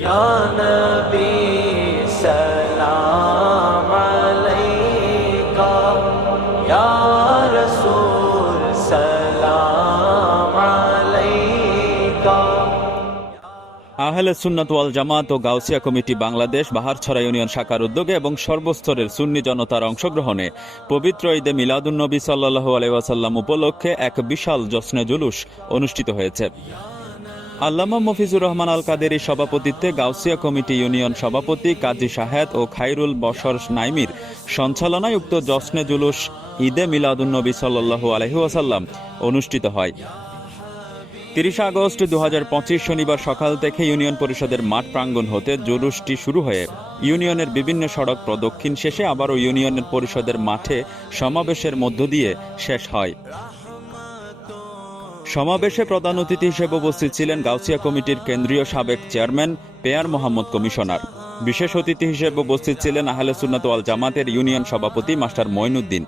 या नबी सलाम अलैका या रसूल सलाम अलैका। আহলে সুন্নাত ওয়াল জামাত ও গাউসিয়া কমিটি বাংলাদেশ বাহারছড়া ইউনিয়ন শাখার উদ্যোগে এবং সর্বস্তরের সুন্নি জনতার অংশগ্রহণে পবিত্র ঈদে মিলাদুন্নবী সাল্লাল্লাহু আলাইহি ওয়াসাল্লাম উপলক্ষে এক বিশাল জশ্নে জুলুস অনুষ্ঠিত হয়েছে। আল্লামা মফিজুর রহমান আল কাদেরীর সভাপতিত্বে গাউসিয়া কমিটি ইউনিয়ন সভাপতি কাজী শাহেদ ও খাইরুল বশর নাইমির সঞ্চালনায় উক্ত জশ্নে জুলুস ঈদে মিলাদুন্নবী সাল্লাল্লাহু আলাইহি ওয়াসাল্লাম অনুষ্ঠিত হয়। ৩০ আগস্ট ২০২৫ শনিবার সকাল থেকে ইউনিয়ন পরিষদের মাঠ প্রাঙ্গণ হতে জুলুসটি শুরু হয়ে ইউনিয়নের বিভিন্ন সড়ক প্রদক্ষিণ শেষে আবারও ইউনিয়নের পরিষদের মাঠে সমাবেশের মধ্য দিয়ে শেষ হয়। সমাবেশে প্রধান অতিথি হিসেবে উপস্থিত ছিলেন গাউসিয়া কমিটির কেন্দ্রীয় সাবেক চেয়ারম্যান পেয়ার মোহাম্মদ কমিশনার। বিশেষ অতিথি হিসেবে উপস্থিত ছিলেন আহলে সুন্নাত ওয়াল জামাতের ইউনিয়ন সভাপতি মাস্টার মঈনুদ্দিন,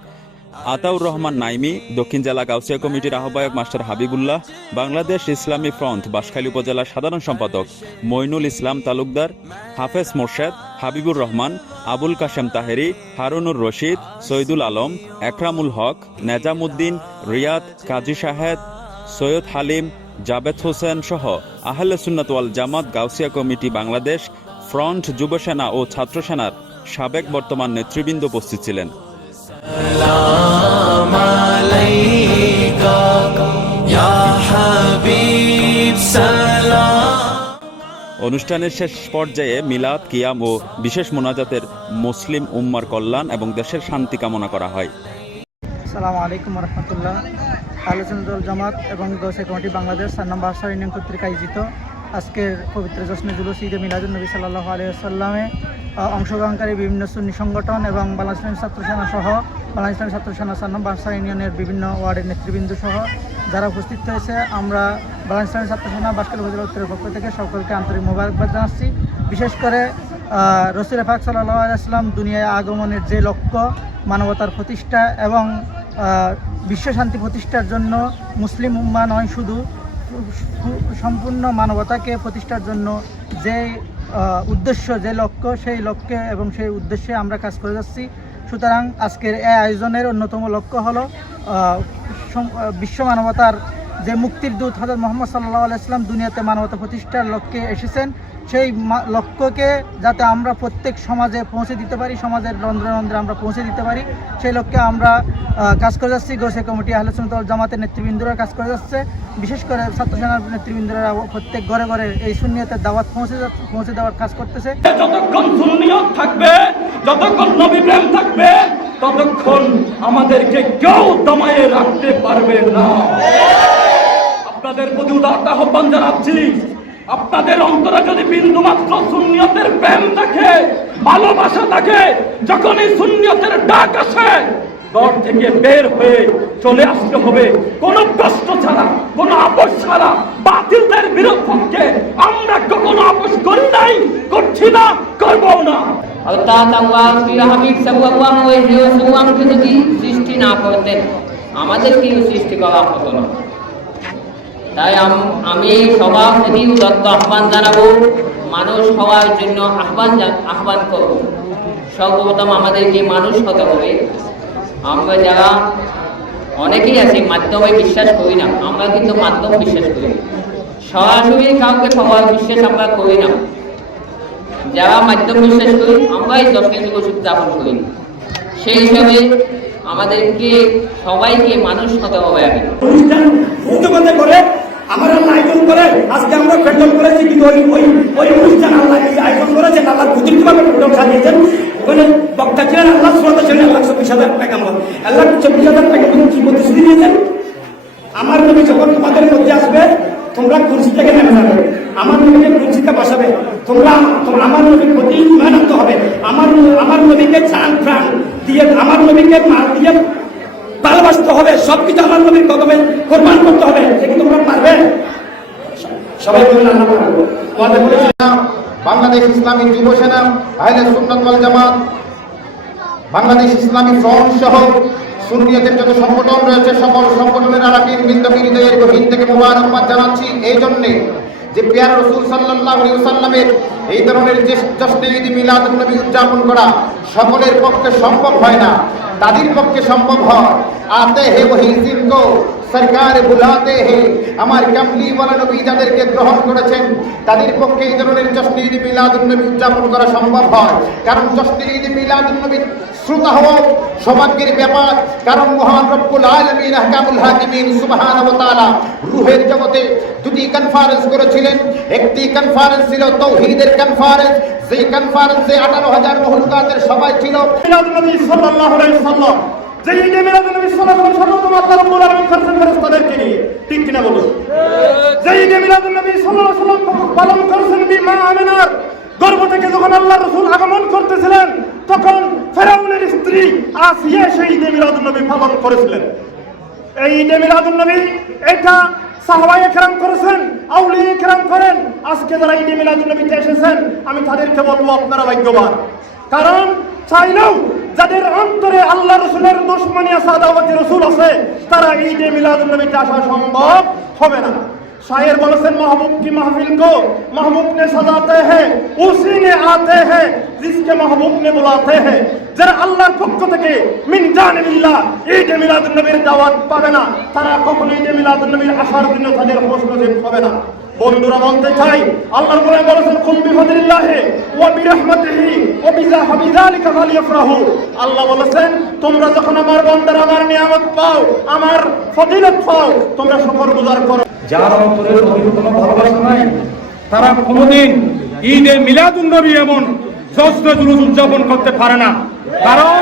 আতাউর রহমান নাইমি, দক্ষিণ জেলা গাউসিয়া কমিটির আহ্বায়ক মাস্টার হাবিবুল্লাহ, বাংলাদেশ ইসলামী ফ্রন্ট বাঁশখালী উপজেলার সাধারণ সম্পাদক মঈনুল ইসলাম তালুকদার, হাফেজ মোর্শেদ, হাবিবুর রহমান, আবুল কাশেম তাহেরি, হারুনুর রশিদ, সৈয়দুল আলম, একরামুল হক, নেজামুদ্দিন, রিয়াদ, কাজী শাহেদ, সৈয়দ হালিম, জাবেদ হোসেন সহ আহলে সুন্নাত ওয়াল জামাত গাউসিয়া কমিটি বাংলাদেশ ফ্রন্ট যুবসেনা ও ছাত্র সেনার সাবেক বর্তমান নেতৃবৃন্দ উপস্থিত ছিলেন। सलाम अलैका या हबीब सलाम। অনুষ্ঠানের শেষ পর্যায়ে মিলাদ, কিয়াম ও বিশেষ মোনাজাতের মুসলিম উম্মার কল্যাণ এবং দেশের শান্তি কামনা করা হয়। আসসালামু আলাইকুম রহমতুল্লাহ। আহলে সুন্নাত ওয়াল জামাত এবং গাউসিয়া কমিটি বাংলাদেশ ৪ নম্বর বার্ষা ইউনিয়ন কর্তৃক আয়োজিত আজকের পবিত্র জশ্নে জুলুস ঈদে মিলাদুন্নবী সাল্লাল্লাহু আলাইহি ওয়াসাল্লামে অংশগ্রহণকারী বিভিন্ন সুন্নি সংগঠন এবং বাংলাদেশ ইসলামী ছাত্র সেনা সহ বাংলাদেশ ইসলামী ছাত্র সেনা ৪ নম্বর বার্ষা ইউনিয়নের বিভিন্ন ওয়ার্ডের নেতৃবৃন্দ সহ যারা উপস্থিত হয়েছে, আমরা বাংলাদেশ ইসলামী ছাত্র সেনা বাঁশখালী উপজেলা উত্তরের পক্ষ থেকে সকলকে আন্তরিক মোবারকবাদ জানাচ্ছি। বিশেষ করে রাসূল পাক সাল্লাল্লাহু আলাইহি ওয়াসাল্লাম দুনিয়ায় আগমনের যে লক্ষ্য, মানবতার প্রতিষ্ঠা এবং বিশ্ব শান্তি প্রতিষ্ঠার জন্য মুসলিম উম্মাহ নয়, শুধু সম্পূর্ণ মানবতাকে প্রতিষ্ঠার জন্য যে উদ্দেশ্য, যে লক্ষ্য, সেই লক্ষ্যে এবং সেই উদ্দেশ্যে আমরা কাজ করে যাচ্ছি। সুতরাং আজকের এই আয়োজনের অন্যতম লক্ষ্য হলো বিশ্ব মানবতার যে মুক্তির দূত হযরত মুহাম্মদ সাল্লাল্লাহু আলাইহি ওয়াসাল্লাম দুনিয়াতে মানবতা প্রতিষ্ঠার লক্ষ্যে এসেছেন, সেই লক্ষ্যকে যাতে আমরা প্রত্যেক সমাজে পৌঁছে দিতে পারি, সমাজের রন্ধ্রে রন্ধ্রে আমরা পৌঁছে দিতে পারি, সেই লক্ষ্যে আমরা কাজ করে যাচ্ছি। গাউসিয়া কমিটি আহলে সুন্নাত ওয়াল জামাতের নেতৃবৃন্দরা কাজ করে যাচ্ছে। বিশেষ করে ছাত্র সেনার নেতৃবৃন্দরা প্রত্যেক ঘরে ঘরে এই সুন্নিয়তের দাওয়াত পৌঁছে দেওয়ার কাজ করতেছে। যতক্ষণ সুন্নিয়ত থাকবে, যতক্ষণ নবী প্রেম থাকবে, ততক্ষণ আমাদেরকে কেউ দমায়ে রাখতে পারবে না। আপনাদের প্রতি উদাত্ত আহ্বান জানাচ্ছি, আপনাদের অন্তরে যদি বিন্দুমাত্র সুন্নিয়তের প্রেম থাকে, ভালোবাসা থাকে, যখন এই সুন্নিয়তের ডাক আসে, ঘর থেকে বের হয়ে চলে আসতে হবে, কোনো কষ্ট ছাড়া, কোনো আপোষ ছাড়া। বাতিলদের বিরুদ্ধে আমরা কখনো আপোষ করি নাই, করছি না, করবো না। যদি সৃষ্টি না করতেন, আমাদেরকে সৃষ্টি করা হতো না। তাই আমি সবার প্রতি উদাত্ত আহ্বান জানাবো, মানুষ হওয়ার জন্য আহ্বান করব। সর্বপ্রথম আমাদেরকে মানুষ হতে হবে। আমরা যারা অনেকেই আছি মাধ্যমে বিশ্বাস করি না, আমরা কিন্তু মাধ্যম বিশ্বাস করি, সরাসরি কাউকে সবার বিশ্বাস আমরা করি না। যারা মাধ্যম বিশ্বাস করি, আমরাই জশ্নে জুলুস উদযাপন করি। সেই হিসাবে আমাদেরকে সবাইকে মানুষ হতে হবে। আগে অনুষ্ঠান করে আমার আল্লাহ আয়োজন করে আজকে আমরা প্যান্ডেল করেছি, কিন্তু ওই অনুষ্ঠান আল্লাহ আয়োজন করেছেন, আল্লাহ কুদরতিভাবে প্যান্ডেল সাজিয়েছেন। ওখানে বক্তা ছিলেন আল্লাহ শ্রোতা ছিলেন 1,24,000 টাকা। আল্লাহ 24,000 টাকা কি প্রতিশ্রুতি দিয়েছেন? আমার নবী যখন তোমাদের মধ্যে আসবে, তোমরা কুরসি থেকে নেমে যাবে, আমার নবীকে কুরসিতে বসাবে, তোমরা আমার নবীর প্রতি ঈমান আনতে হবে, আমার নবীকে জান প্রাণ দিয়ে, আমার নবীকে মাল দিয়ে ভালোবাসতে হবে, সবকিছু আমার নবীর কদমে কোরবান করতে হবে। সেটা তোমরা পারবে? সবাই বলেন আল্লাহ। বাংলাদেশ ইসলামী যুব সেনা, আহলে সুন্নাত ওয়াল জামাত, বাংলাদেশ ইসলামী ফ্রন্ট সহ সুন্নিয়তের যত সংগঠন রয়েছে, সকল সংগঠনের আলাপিন বৃন্দকে হৃদয়ের গভীর থেকে মোবারকবাদ জানাচ্ছি। এই জন্যে যে পেয়ারা রাসূল সাল্লাল্লাহু আলাইহি ওয়াসাল্লামের এই ধরনের যে জশ্নে ঈদ মিলাদুন নবী উদযাপন করা সকলের পক্ষে সম্ভব হয় না, তাদের পক্ষে সম্ভব হয়। আতে হে ওহি জিनको সরকার বুলাতে হে, আমার কামলিওয়ালা নবী যাদেরকে গ্রহণ করেছেন তাদের পক্ষে এই ধরনের জশ্নে ঈদ মিলাদুন নবী উদযাপন করা সম্ভব হয়। কারণ জশ্নে ঈদ মিলাদুন নবীর শ্রোতা হওয়া সৌভাগ্যের ব্যাপার। কারণ মহান রব্বুল আলামিন আহকামুল হাকিমিন সুবহানাহু ওয়া তাআলা রূহের জগতে দুটি কনফারেন্স করেছিলেন। একটি কনফারেন্স ছিল তাওহীদের কনফারেন্স, সেই কনফারেন্সে 18,000 মহলুকাতের সবাই ছিল। মিলাদুন নবী সাল্লাল্লাহু আলাইহি ওয়াসাল্লাম, যে ঈদে মিলাদুন নবী সাল্লাল্লাহু আলাইহি ওয়াসাল্লাম আল্লাহ রাব্বুল আলামিন করেছেন ফেরেশতাদেরকে নিয়ে, ঠিক কিনা বলুন? যে ঈদে মিলাদুন নবী সাল্লাল্লাহু আলাইহি ওয়াসাল্লাম পালন করেছেন মা আমিনার গর্ভ থেকে যখন আল্লাহ রাসূল আগমন করতেছিলেন, তখন ফেরাউনের স্ত্রী আসিয়া সেই ঈদে মিলাদুন নবী পালন করেছিলেন। এই ঈদে মিলাদুন নবী এটা সাহাবায়ে কেরাম করেছেন, আউলিয়া কেরাম করেন। আজকে যারা ঈদে মিলাদুন নবীতে এসেছেন, আমি তাদেরকে বলবো আপনারা ভাগ্যবান। কারণ চাইলেও যাদের অন্তরে আল্লাহ রসুলের দুশমনী আছে, আদাওয়াতে রসুল আছে, তারা ঈদে মিলাদুন নবীতে আসা সম্ভব হবে না। शायर बोलते महबूब की महफिल को महबूब ने सजाते हैं, उसी ने आते हैं जिसके महबूब ने बुलाते हैं। যারা আল্লাহর পক্ষ থেকে মিন জানিবিল্লাহ ঈদে মিলাদুন নবীর দাওয়াত পাবে না, তারা কখনো ঈদে মিলাদুন নবীর আসার জন্য তাদের প্রশ্ন হবে না। বন্ধুরা বলতে চাই, আল্লাহ কোরআনে বলেছেন কুল বিফাদিল্লাহি ওয়া বিরহমাতিহি ওয়া বিযালিকা ফালিয়াফরাহু। আল্লাহ বলেছেন তোমরা যখন আমার বান্দারা আমার নিয়ামত পাও, আমার ফজিলত পাও, তোমরা শুকরগুজার করো। যার অন্তরে নবীর কোনো ভালোবাসা নাই, তারা কোনোদিন ঈদে মিলাদুন নবী এমন জশ্নে জুলুস উদযাপন করতে পারে না। কারণ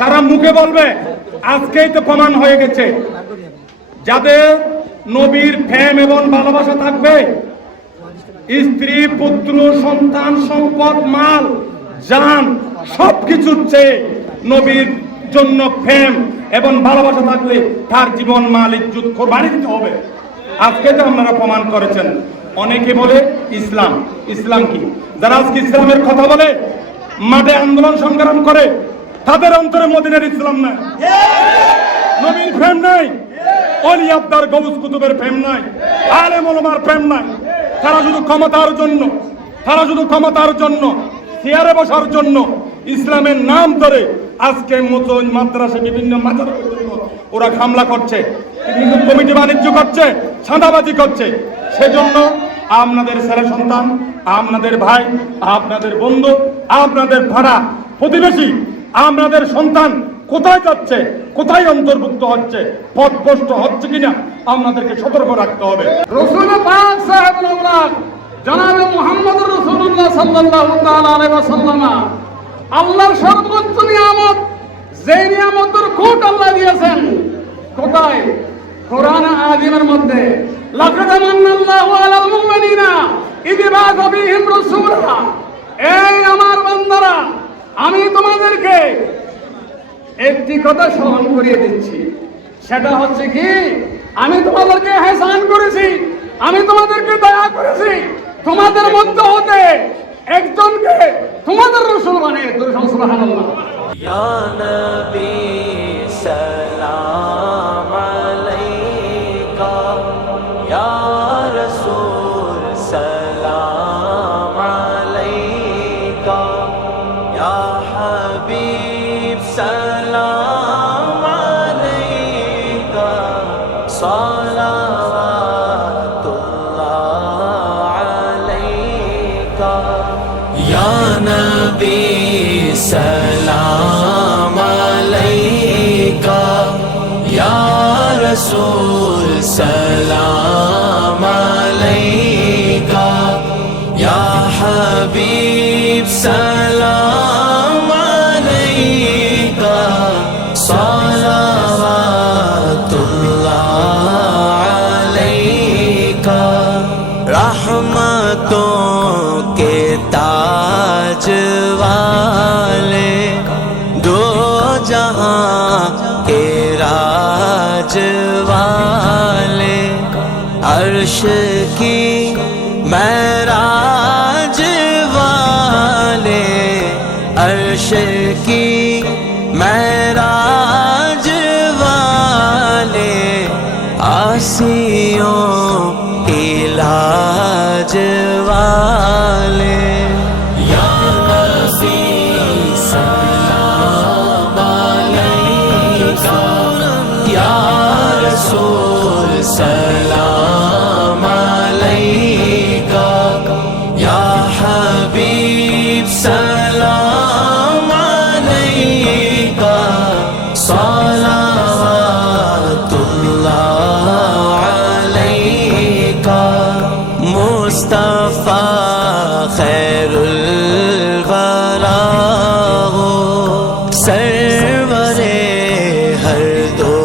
তারা মুখে বলবে, আজকেই তো প্রমাণ হয়ে গেছে, যাদের নবীর প্রেম এবং ভালোবাসা থাকবে, স্ত্রী পুত্র সন্তান সম্পদ মাল জান সবকিছুর চেয়ে নবীর জন্য প্রেম এবং ভালোবাসা থাকলে তার জীবন মাল ইজ্জত কোরবানি দিতে হবে। আজকে তো আপনারা প্রমাণ করেছেন। অনেকে বলে ইসলাম, ইসলাম কি? যারা আজকে ইসলামের কথা বলে, মাঠে আন্দোলন সংগ্রাম করে, তাদের অন্তরে মদিনার ইসলাম নাই, নবীর প্রেম নাই, অলি আব্দার গৌস কুতুবের প্রেম নাই, আলেম ওলামার প্রেম নাই। তারা শুধু ক্ষমতার জন্য চেয়ারে বসার জন্য ইসলামের নাম ধরে আজকে মসজিদ মাদ্রাসা বিভিন্ন মাদ্রাসা ওরা হামলা করছে, বিভিন্ন কমিটি বাণিজ্য করছে, চাঁদাবাজি করছে। সেজন্য আপনাদের ছেলে সন্তান, আপনাদের ভাই, আপনাদের বন্ধু, আপনাদের ভাড়া প্রতিবেশী, আপনাদের সন্তান কোথায় যাচ্ছে, কোথায় অন্তর্ভুক্ত হচ্ছে, পথভ্রষ্ট হচ্ছে কিনা আপনাদেরকে সতর্ক রাখতে হবে। রাসূল পাক সাহেবুল্লাহ জনাবে মুহাম্মদুর রাসূলুল্লাহ সাল্লাল্লাহু তাআলা আলাইহি ওয়াসাল্লাম আল্লাহর সর্বোচ্চ নিয়ামত, যে নিয়ামতের কোট আল্লাহ দিয়েছেন কোথায়? কোরআন আযীমের মধ্যে লাকাদ মান্নাল্লাহু আলাল মুমিনিনা ইয বা'আসা ফীহিম রাসূলা। এই আমার বান্দারা, আমি তোমাদেরকে একটি কথা স্মরণ করিয়ে দিচ্ছি, সেটা হচ্ছে কি, আমি তোমাদেরকে ইহসান করেছি, আমি তোমাদেরকে দয়া করেছি, তোমাদের মধ্যে হতে একজনকে তোমাদের রাসূল বানিয়ে দিয়েছি। সুবহানাল্লাহ। या नबी सलाम अलैका, या रसूल सलाम अलैका, या हबीब सलाम अलैका, सलावतुल्लाह अलैका, या नबी सलाम अलैका, या रसूल सलाम अलैका, या हबीब सलाम अलैका, सलावतुल्लाह अलैका। रहमतों के ताज वाले, दो जहां के राज वाले, अर्श की महराज वाले, अर्श की महराज वाले, आसियों की लाज खैरुल वरा हो सरवरे हर दो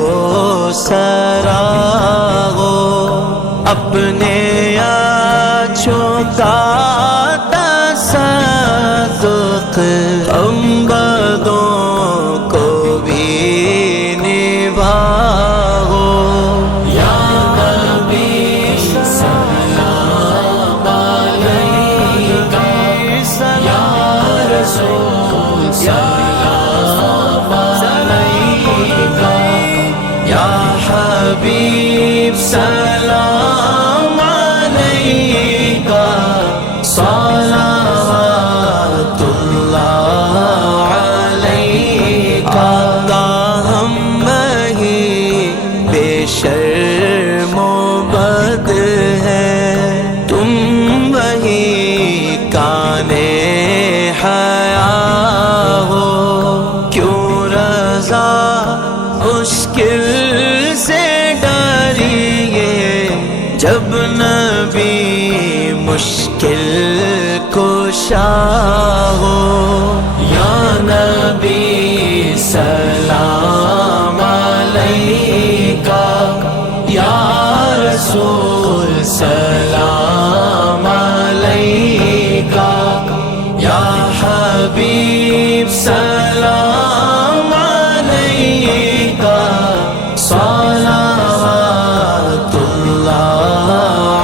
सरा हो अपने आँचों का तसद्दुक़ अम्बदों को भी निभाओ या नबी सलाम अलैका या रसूल सलाम अलैका या हबीब सलाम अलैका सलावतुल्लाह अलैका हम ही बेशर्मो बद है तुम वही काने हया हो क्यों रज़ा मुश्किल से डरिए जब नबी मुश्किल कुशा हो या नबी सलाम अलैका या रसूल सलाम अलैका या हबीब सलाम अलैका सलावतुल्लाह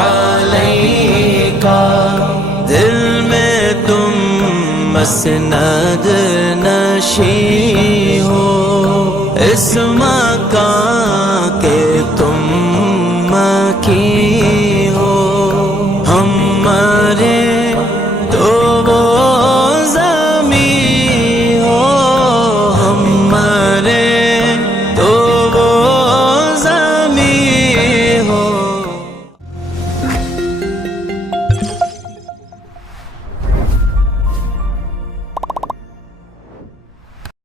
अलैका दिल में तुम मसनद नशी